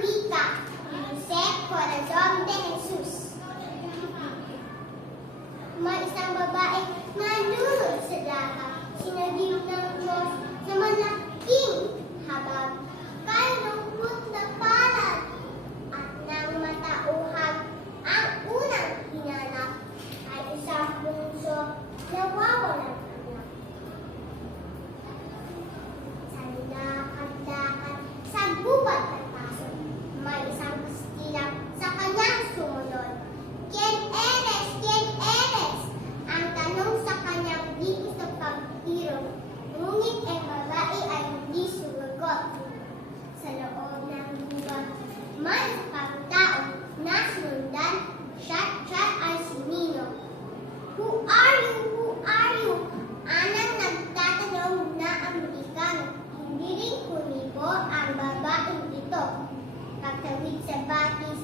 Bíblica, José Corazón de Jesús. May isang babae na with sabatis